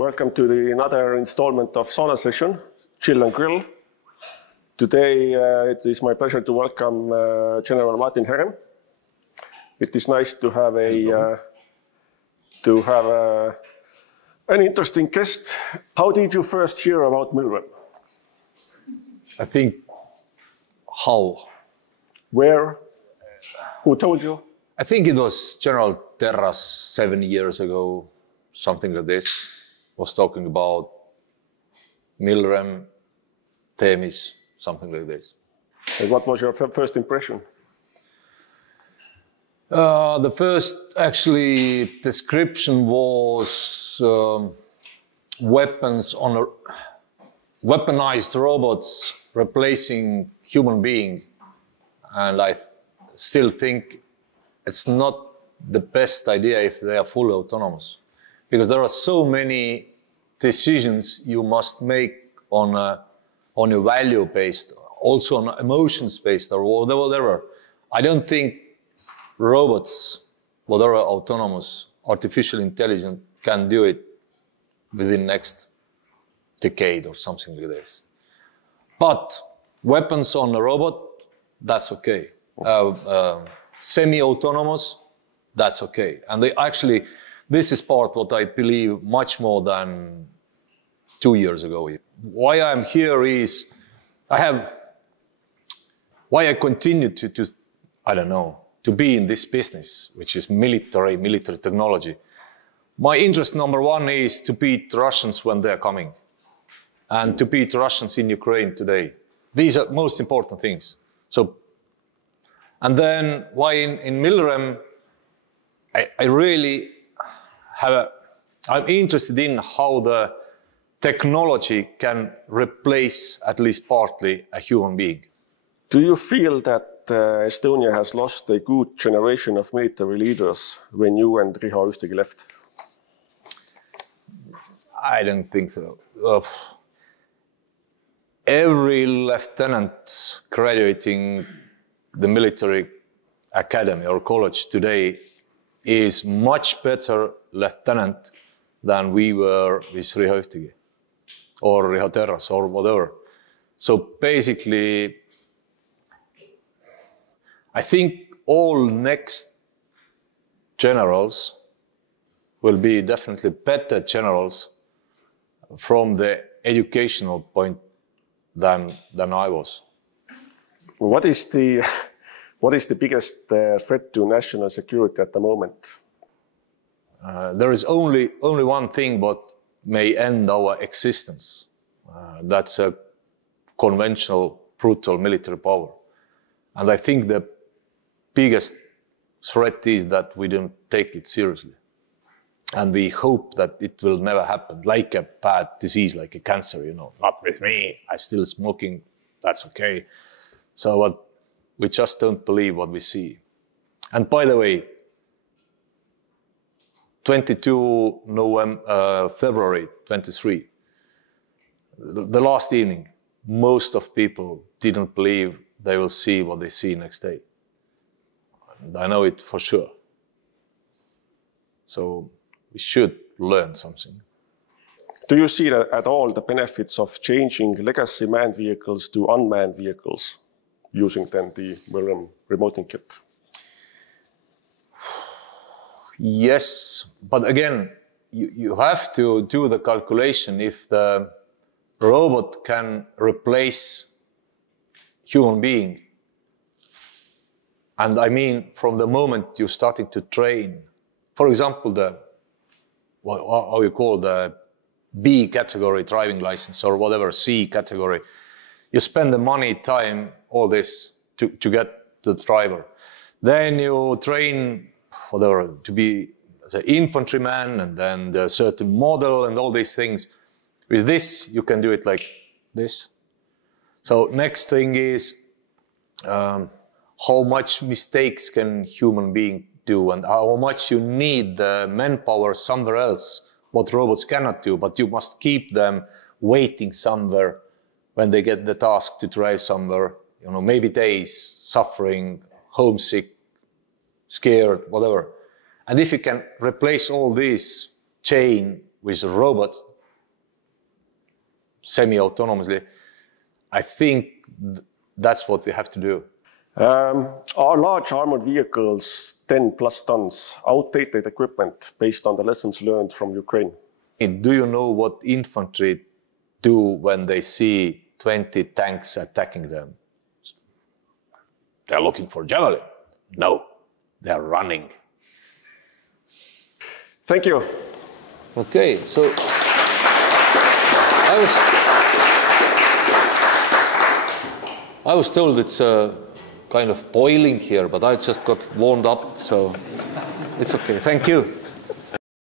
Welcome to another installment of Sauna Session, Chill and Grill. Today it is my pleasure to welcome General Martin Herem. It is nice to have an interesting guest. How did you first hear about Milrem? I think how? Where? Who told you? I think it was General Terras 7 years ago, something like this. Was talking about Milrem, Themis, something like this. And what was your first impression? The first actually description was weaponized robots replacing human being, and I still think it's not the best idea if they are fully autonomous, because there are so many decisions you must make on your value based, also on emotions based or whatever. I don't think robots, whatever autonomous, artificial intelligence, can do it within next decade or something like this. But weapons on a robot, that's okay. Semi-autonomous, that's okay. And they actually, this is part what I believe much more than 2 years ago. Why I'm here is, why I continue to I don't know, to be in this business, which is military technology. My interest number one is to beat Russians when they're coming, and to beat Russians in Ukraine today. These are most important things. So, and then why in Milrem, I really I'm interested in how the technology can replace, at least partly, a human being. Do you feel that Estonia has lost a good generation of military leaders when you and Riho Madi left? I don't think so. Every lieutenant graduating the military academy or college today is much better lieutenant than we were with Riho Madi or Riho Terras or whatever. So basically, I think all next generals will be definitely better generals from the educational point than I was. What is the biggest threat to national security at the moment? There is only one thing what may end our existence. That's a conventional, brutal military power. And I think the biggest threat is that we don't take it seriously. And we hope that it will never happen, like a bad disease, like a cancer, you know. Not with me, I'm still smoking, that's okay. So we just don't believe what we see. And by the way, 22 February 23, the last evening, most of people didn't believe they will see what they see next day. And I know it for sure. So we should learn something. Do you see at all the benefits of changing legacy manned vehicles to unmanned vehicles, using then the Milrem remoting kit? Yes, but again, you have to do the calculation if the robot can replace human being. And I mean, from the moment you're starting to train, for example, how you call the B category driving license or whatever, C category, you spend the money, time, all this to get the driver. Then you train whatever, to be the infantryman, and then the certain model and all these things. With this, you can do it like this. So next thing is how much mistakes can human being do, and how much you need the manpower somewhere else, what robots cannot do, but you must keep them waiting somewhere when they get the task to drive somewhere, you know, maybe days, suffering, homesick, scared, whatever. And if you can replace all this chain with a robot semi-autonomously, I think that's what we have to do. Are large armored vehicles 10 plus tons outdated equipment based on the lessons learned from Ukraine? Do you know what infantry do when they see 20 tanks attacking them? They're looking for javelin. No, they're running. Thank you. Okay, so I was told it's kind of boiling here, but I just got warmed up, so it's okay. Thank you.